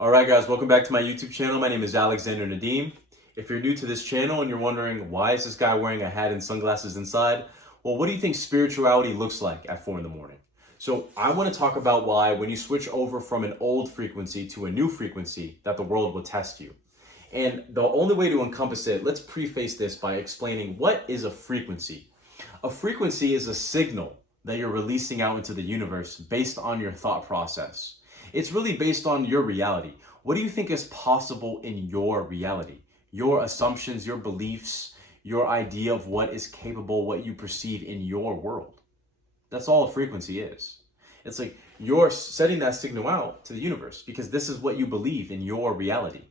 Alright guys, welcome back to my YouTube channel. My name is Alexander Nadim. If you're new to this channel and you're wondering why is this guy wearing a hat and sunglasses inside, well, what do you think spirituality looks like at 4 in the morning? So I want to talk about why when you switch over from an old frequency to a new frequency that the world will test you. And the only way to encompass it, let's preface this by explaining what is a frequency. A frequency is a signal that you're releasing out into the universe based on your thought process. It's really based on your reality. What do you think is possible in your reality? Your assumptions, your beliefs, your idea of what is capable, what you perceive in your world. That's all a frequency is. It's like you're setting that signal out to the universe because this is what you believe in your reality.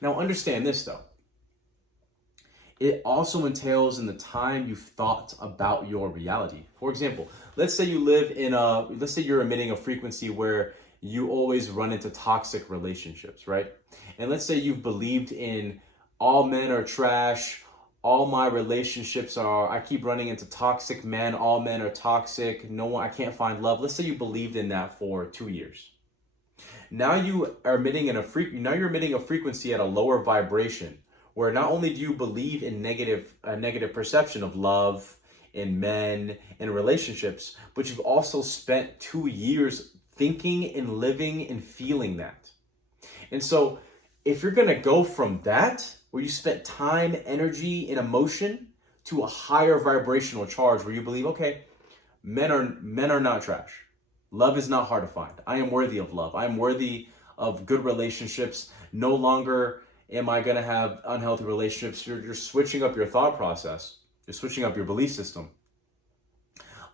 Now understand this though. It also entails in the time you've thought about your reality. For example, let's say you're emitting a frequency where you always run into toxic relationships, right? And let's say you've believed in all men are trash, all my relationships I keep running into toxic men, all men are toxic, I can't find love. Let's say you believed in that for 2 years. Now you're emitting a frequency at a lower vibration where not only do you believe in a negative perception of love, in men, in relationships, but you've also spent 2 years thinking and living and feeling that. And so if you're going to go from that, where you spent time, energy, and emotion, to a higher vibrational charge where you believe, okay, men are not trash. Love is not hard to find. I am worthy of love. I am worthy of good relationships. No longer am I going to have unhealthy relationships. You're switching up your thought process. You're switching up your belief system.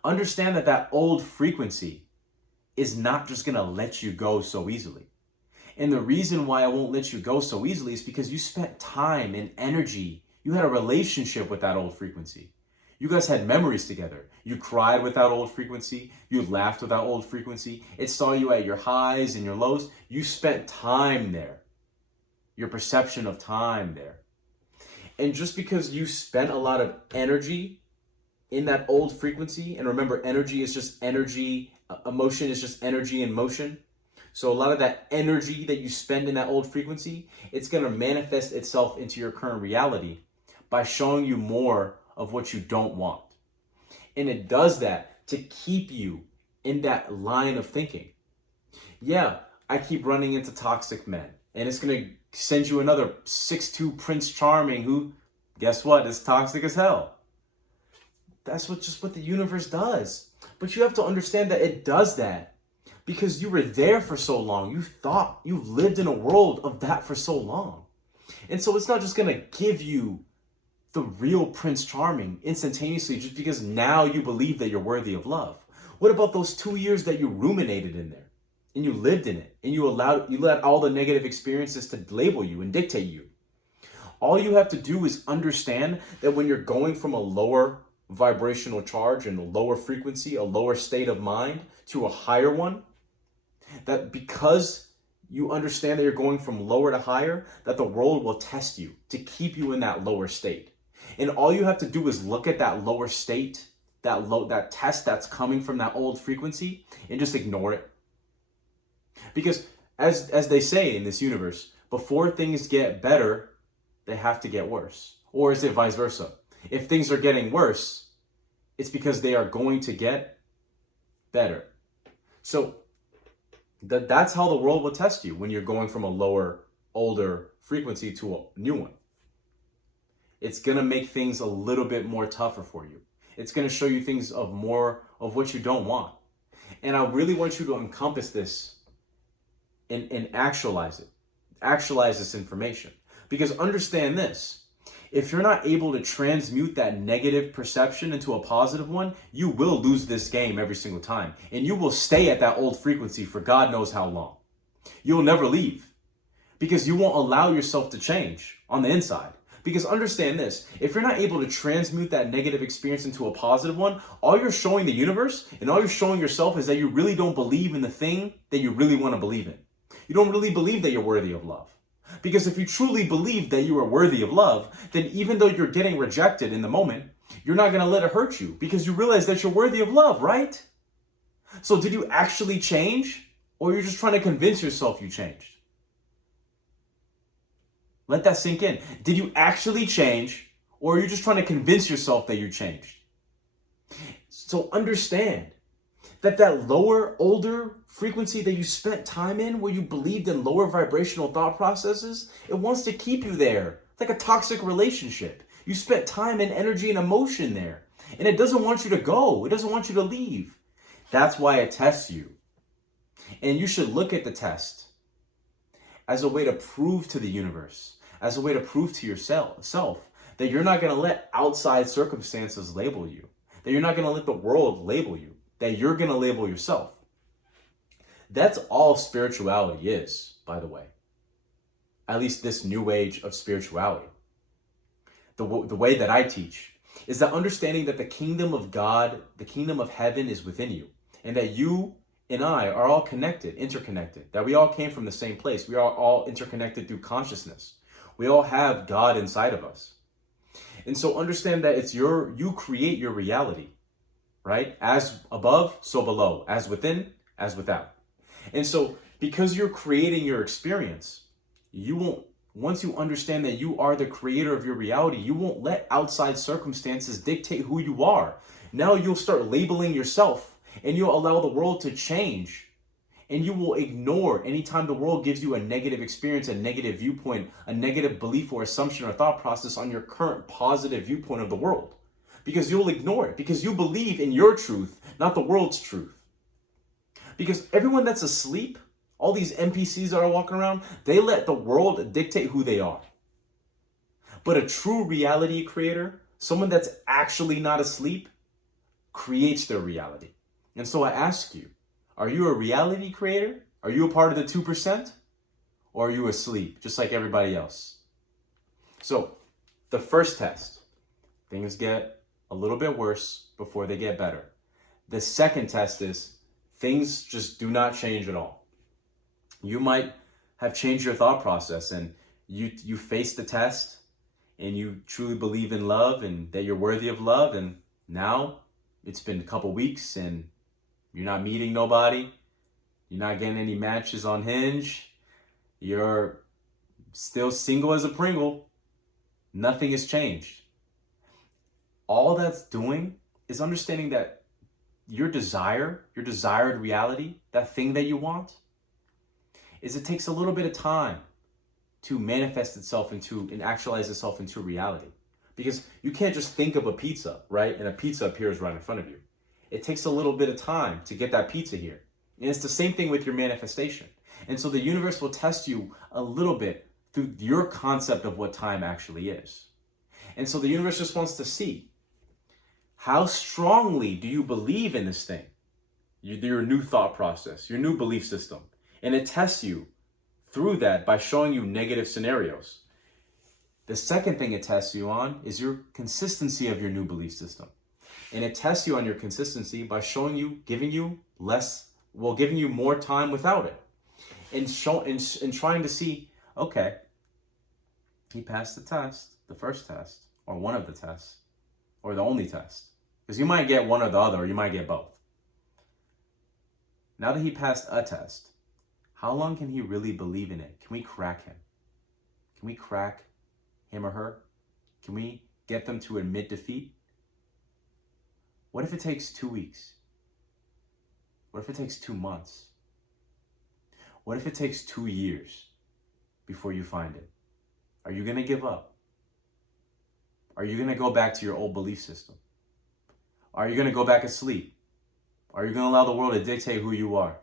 Understand that old frequency is not just going to let you go so easily. And the reason why I won't let you go so easily is because you spent time and energy. You had a relationship with that old frequency. You guys had memories together. You cried with that old frequency. You laughed with that old frequency. It saw you at your highs and your lows. You spent time there. Your perception of time there. And just because you spent a lot of energy in that old frequency, and remember, energy is just energy, emotion is just energy in motion. So a lot of that energy that you spend in that old frequency, it's going to manifest itself into your current reality by showing you more of what you don't want. And it does that to keep you in that line of thinking. Yeah, I keep running into toxic men, and it's going to send you another 6'2" Prince Charming who, guess what, is toxic as hell. That's what the universe does. But you have to understand that it does that because you were there for so long. You've lived in a world of that for so long. And so it's not just going to give you the real Prince Charming instantaneously just because now you believe that you're worthy of love. What about those 2 years that you ruminated in there and you lived in it and you let all the negative experiences to label you and dictate you? All you have to do is understand that when you're going from a lower vibrational charge and a lower frequency, a lower state of mind to a higher one, that because you understand that you're going from lower to higher, that the world will test you to keep you in that lower state. And all you have to do is look at that lower state, that test that's coming from that old frequency, and just ignore it. Because as they say in this universe, before things get better, they have to get worse. Or is it vice versa? If things are getting worse, it's because they are going to get better. So that's how the world will test you when you're going from a lower, older frequency to a new one. It's going to make things a little bit more tougher for you. It's going to show you things of more of what you don't want. And I really want you to encompass this and actualize it. Actualize this information. Because understand this. If you're not able to transmute that negative perception into a positive one, you will lose this game every single time. And you will stay at that old frequency for God knows how long. You'll never leave because you won't allow yourself to change on the inside. Because understand this, if you're not able to transmute that negative experience into a positive one, all you're showing the universe and all you're showing yourself is that you really don't believe in the thing that you really want to believe in. You don't really believe that you're worthy of love. Because if you truly believe that you are worthy of love, then even though you're getting rejected in the moment, you're not going to let it hurt you because you realize that you're worthy of love, right? So did you actually change? Or you're just trying to convince yourself you changed? Let that sink in. Did you actually change, or are you just trying to convince yourself that you changed? So understand that lower, older frequency that you spent time in, where you believed in lower vibrational thought processes, it wants to keep you there. It's like a toxic relationship. You spent time and energy and emotion there, and it doesn't want you to go. It doesn't want you to leave. That's why it tests you. And you should look at the test as a way to prove to the universe, as a way to prove to yourself that you're not going to let outside circumstances label you, that you're not going to let the world label you, that you're going to label yourself. That's all spirituality is, by the way. At least this new age of spirituality. The way that I teach is that understanding that the kingdom of God, the kingdom of heaven is within you, and that you and I are all connected, interconnected, that we all came from the same place. We are all interconnected through consciousness. We all have God inside of us. And so understand that it's you create your reality, right? As above, so below, as within, as without. And so because you're creating your experience, once you understand that you are the creator of your reality, you won't let outside circumstances dictate who you are. Now you'll start labeling yourself, and you'll allow the world to change. And you will ignore anytime the world gives you a negative experience, a negative viewpoint, a negative belief or assumption or thought process on your current positive viewpoint of the world. Because you'll ignore it, because you believe in your truth, not the world's truth. Because everyone that's asleep, all these NPCs that are walking around, they let the world dictate who they are. But a true reality creator, someone that's actually not asleep, creates their reality. And so I ask you, are you a reality creator? Are you a part of the 2%? Or are you asleep, just like everybody else? So the first test, things get a little bit worse before they get better. The second test is things just do not change at all. You might have changed your thought process, and you face the test, and you truly believe in love and that you're worthy of love, and now it's been a couple weeks and you're not meeting nobody, you're not getting any matches on Hinge, you're still single as a Pringle, nothing has changed. All that's doing is understanding that your desired reality, that thing that you want, is it takes a little bit of time to manifest itself and actualize itself into reality. Because you can't just think of a pizza, right? And a pizza appears right in front of you. It takes a little bit of time to get that pizza here. And it's the same thing with your manifestation. And so the universe will test you a little bit through your concept of what time actually is. And so the universe just wants to see, how strongly do you believe in this thing? Your new thought process, your new belief system. And it tests you through that by showing you negative scenarios. The second thing it tests you on is your consistency of your new belief system. And it tests you on your consistency by giving you more time without it. And trying to see, okay, he passed the test, the first test, or one of the tests, or the only test. Because you might get one or the other, or you might get both. Now that he passed a test, how long can he really believe in it? Can we crack him? Can we crack him or her? Can we get them to admit defeat? What if it takes 2 weeks? What if it takes 2 months? What if it takes 2 years before you find it? Are you going to give up? Are you going to go back to your old belief system? Are you going to go back asleep? Are you going to allow the world to dictate who you are?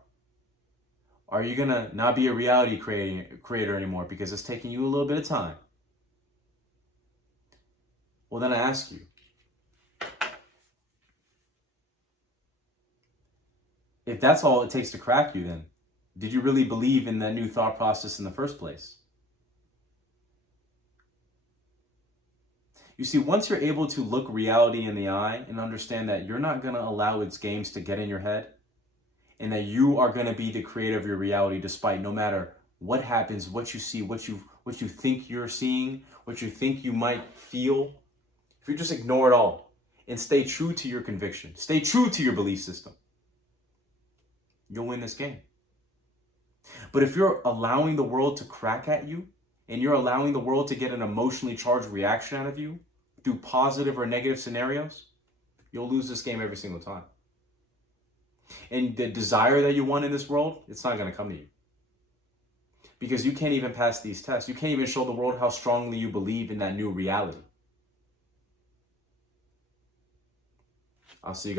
Are you going to not be a reality creator anymore because it's taking you a little bit of time? Well, then I ask you, if that's all it takes to crack you, then did you really believe in that new thought process in the first place? You see, once you're able to look reality in the eye and understand that you're not going to allow its games to get in your head, and that you are going to be the creator of your reality despite no matter what happens, what you see, what you think you're seeing, what you think you might feel, if you just ignore it all and stay true to your conviction, stay true to your belief system, you'll win this game. But if you're allowing the world to crack at you and you're allowing the world to get an emotionally charged reaction out of you through positive or negative scenarios, you'll lose this game every single time. And the desire that you want in this world, it's not going to come to you. Because you can't even pass these tests. You can't even show the world how strongly you believe in that new reality. I'll see you guys.